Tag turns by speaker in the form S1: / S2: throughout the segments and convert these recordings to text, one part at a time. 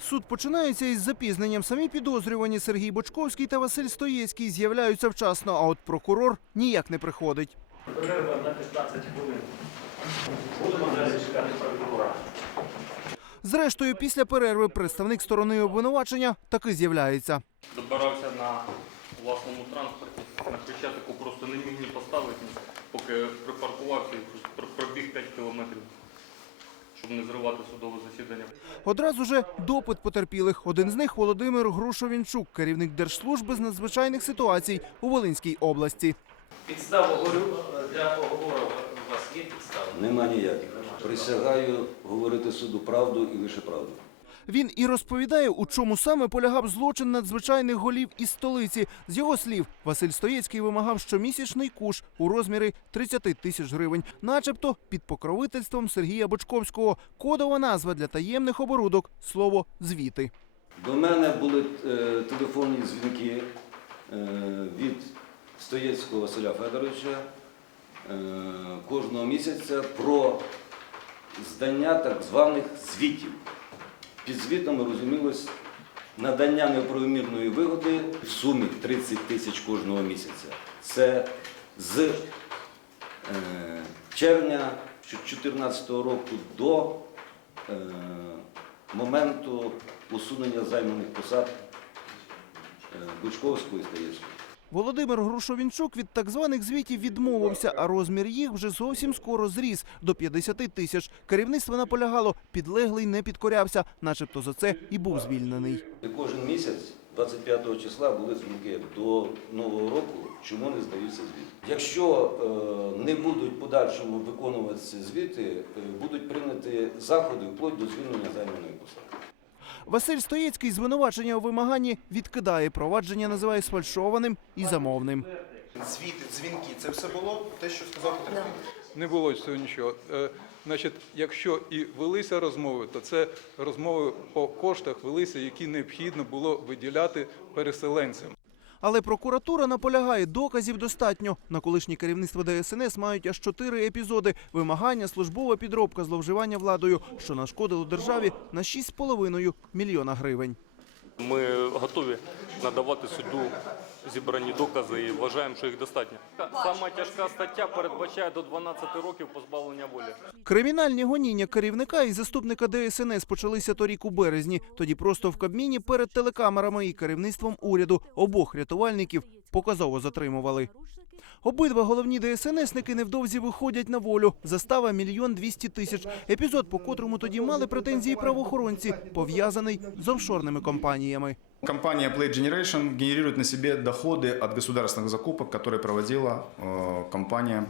S1: Суд починається із запізненням. Самі підозрювані Сергій Бочковський та Василь Стоєцький з'являються вчасно, а от прокурор ніяк не приходить. Перерва на 15 хвилин. Будемо далі чекати прокурора. Зрештою, після перерви представник сторони обвинувачення таки з'являється.
S2: Добирався на власному транспорті. На Хрещатику просто не міг ні поставити, поки припаркувався пробіг 5 кілометрів, не зривати судове засідання.
S1: Одразу же допит потерпілих. Один з них Володимир Грушовінчук, керівник Держслужби з надзвичайних ситуацій у Волинській області. Підстав говорю для поговору у вас є підстави? Нема ніяких. Присягаю говорити суду правду і лише правду. Він і розповідає, у чому саме полягав злочин надзвичайних голів із столиці. З його слів, Василь Стоєцький вимагав щомісячний куш у розмірі 30 тисяч гривень, начебто під покровительством Сергія Бочковського. Кодова назва для таємних оборудок слово звіти.
S3: До мене були е, телефонні дзвінки е, від Стоєцького Василя Федоровича е, кожного місяця про здання так званих звітів. Під звітами розумілось надання неправомірної вигоди в сумі 30 тисяч кожного місяця. Це з е, червня 2014 року до е, моменту усунення займаних посад е, Бучковського і Стаєвського.
S1: Володимир Грушовінчук від так званих звітів відмовився, а розмір їх вже зовсім скоро зріс до 50 тисяч. Керівництво наполягало, підлеглий не підкорявся, начебто за це і був звільнений.
S3: Кожен місяць, 25 числа, були дзвінки до Нового року, чому не здаються звіти. Якщо е, не будуть подальшому виконуватися звіти, е, будуть прийняті заходи вплоть до звільнення займаної посади.
S1: Василь Стоєцький звинувачення у вимаганні відкидає. Провадження називає сфальшованим і замовним.
S4: Звіти, дзвінки, це все було те, що сказав потерпілий?
S5: Не було цього нічого. Е, значить, якщо і велися розмови, то це розмови по коштах велися, які необхідно було виділяти переселенцям.
S1: Але прокуратура наполягає, доказів достатньо. На колишнє керівництво ДСНС мають аж чотири епізоди: вимагання, службова підробка, зловживання владою, що нашкодило державі на 6,5 мільйона гривень.
S6: Ми готові надавати суду зібрані докази і вважаємо, що їх достатньо.
S7: Сама тяжка стаття передбачає до 12 років позбавлення волі.
S1: Кримінальні гоніння керівника і заступника ДСНС почалися торік у березні. Тоді просто в Кабміні перед телекамерами і керівництвом уряду обох рятувальників показово затримували. Обидва головні ДСНСники невдовзі виходять на волю. Застава мільйон двісті тисяч. Епізод, по котрому тоді мали претензії правоохоронці, пов'язаний з офшорними компаніями.
S8: Компания Play Generation генерирует на себе доходы от государственных закупок, которые проводила э, компания,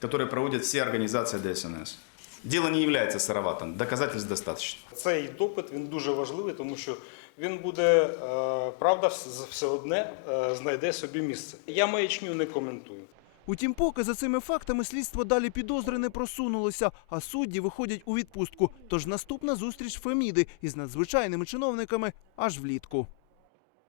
S8: которые проводят все организации ДСНС. Дело не является сыроватым, доказательств достаточно.
S9: Цей допит він дуже важливий, тому що він буде е, правда все одне е, знайде собі місце. Я маячню не коментую.
S1: Утім, поки за цими фактами слідство далі підозри не просунулося, а судді виходять у відпустку. Тож наступна зустріч Феміди із надзвичайними чиновниками аж влітку.